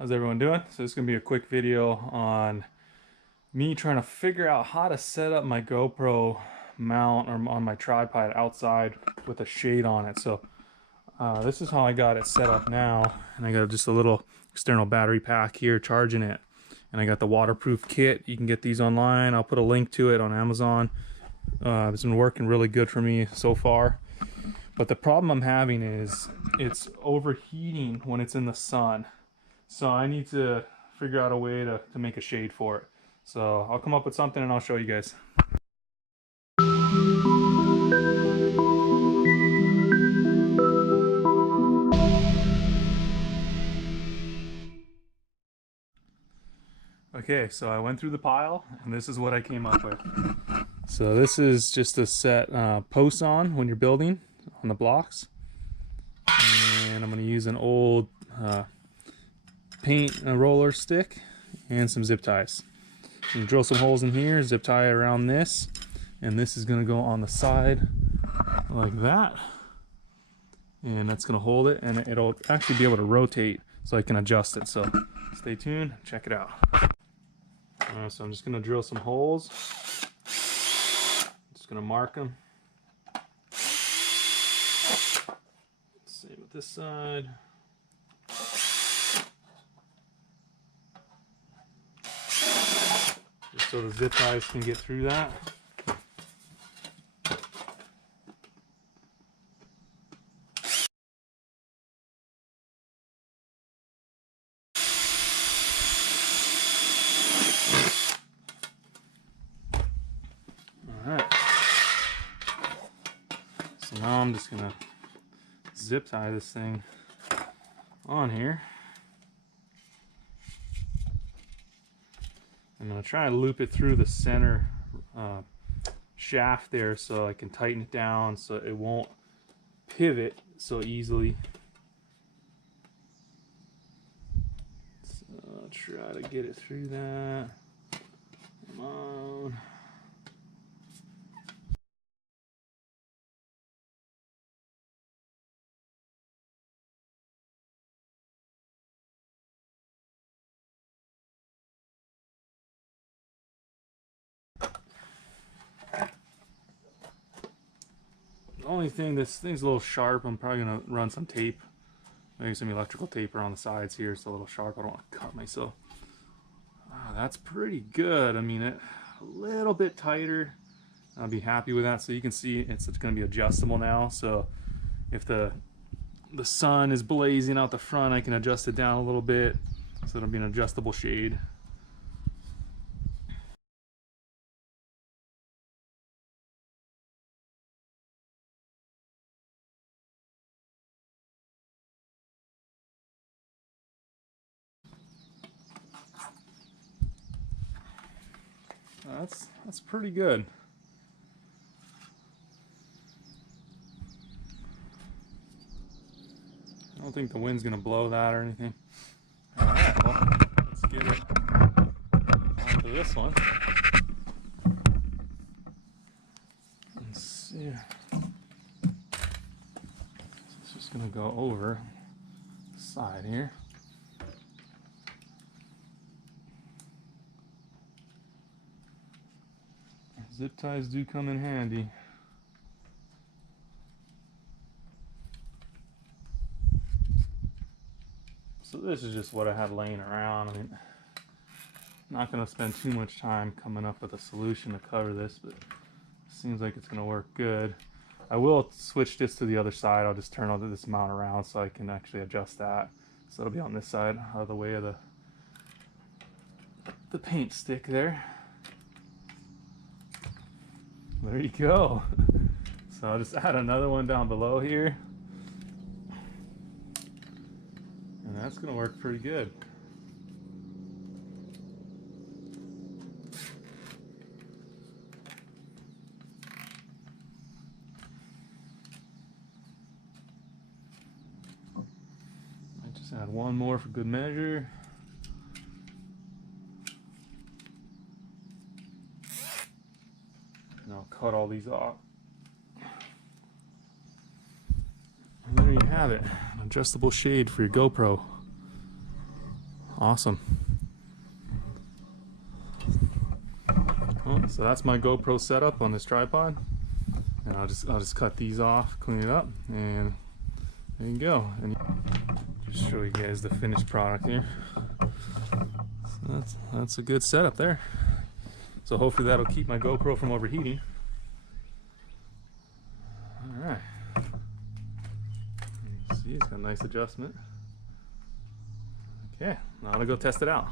How's everyone doing? So this is going to be a quick video on me trying to figure out how to set up my GoPro mount or on my tripod outside with a shade on it. So this is how I got it set up now, and I got just a little external battery pack here charging it, and I got the waterproof kit. You can get these online. I'll put a link to it on Amazon. It's been working really good for me so far, but the problem I'm having is it's overheating when it's in the sun. So I need to figure out a way to make a shade for it. So I'll come up with something and I'll show you guys. Okay, so I went through the pile and this is what I came up with. So this is just to set posts on when you're building on the blocks. And I'm going to use an old paint roller stick and some zip ties. You drill some holes in here, zip tie around this, and this is going to go on the side like that, and that's going to hold it, and it'll actually be able to rotate so I can adjust it. So stay tuned, check it out. So I'm just going to drill some holes, just going to mark them. Same with this side. Just so the zip ties can get through that. Alright. So now I'm just gonna zip tie this thing on here. I'm going to try and loop it through the center shaft there so I can tighten it down so it won't pivot so easily. So I'll try to get it through that. Come on. The only thing, this thing's a little sharp. I'm probably gonna run some tape, maybe some electrical tape around the sides here. It's a little sharp. I don't want to cut myself. That's pretty good. I mean, a little bit tighter. I'll be happy with that. So you can see it's going to be adjustable now. So if the sun is blazing out the front, I can adjust it down a little bit. So it'll be an adjustable shade. That's pretty good. I don't think the wind's gonna blow that or anything. Alright, well, let's get it onto this one. Let's see. It's just gonna go over the side here. Zip ties do come in handy. So this is just what I had laying around. I mean, not going to spend too much time coming up with a solution to cover this, but it seems like it's going to work good. I will switch this to the other side. I'll just turn all this mount around so I can actually adjust that. So it'll be on this side, out of the way of the paint stick there. There you go. So I'll just add another one down below here. And that's going to work pretty good. I just add one more for good measure. And I'll cut all these off. And there you have it, an adjustable shade for your GoPro. Awesome. Well, so that's my GoPro setup on this tripod, and I'll just cut these off, clean it up, and there you go. And just show you guys the finished product here. So that's a good setup there. So hopefully that'll keep my GoPro from overheating. All right. See, it's got a nice adjustment. Okay, now I'm gonna go test it out.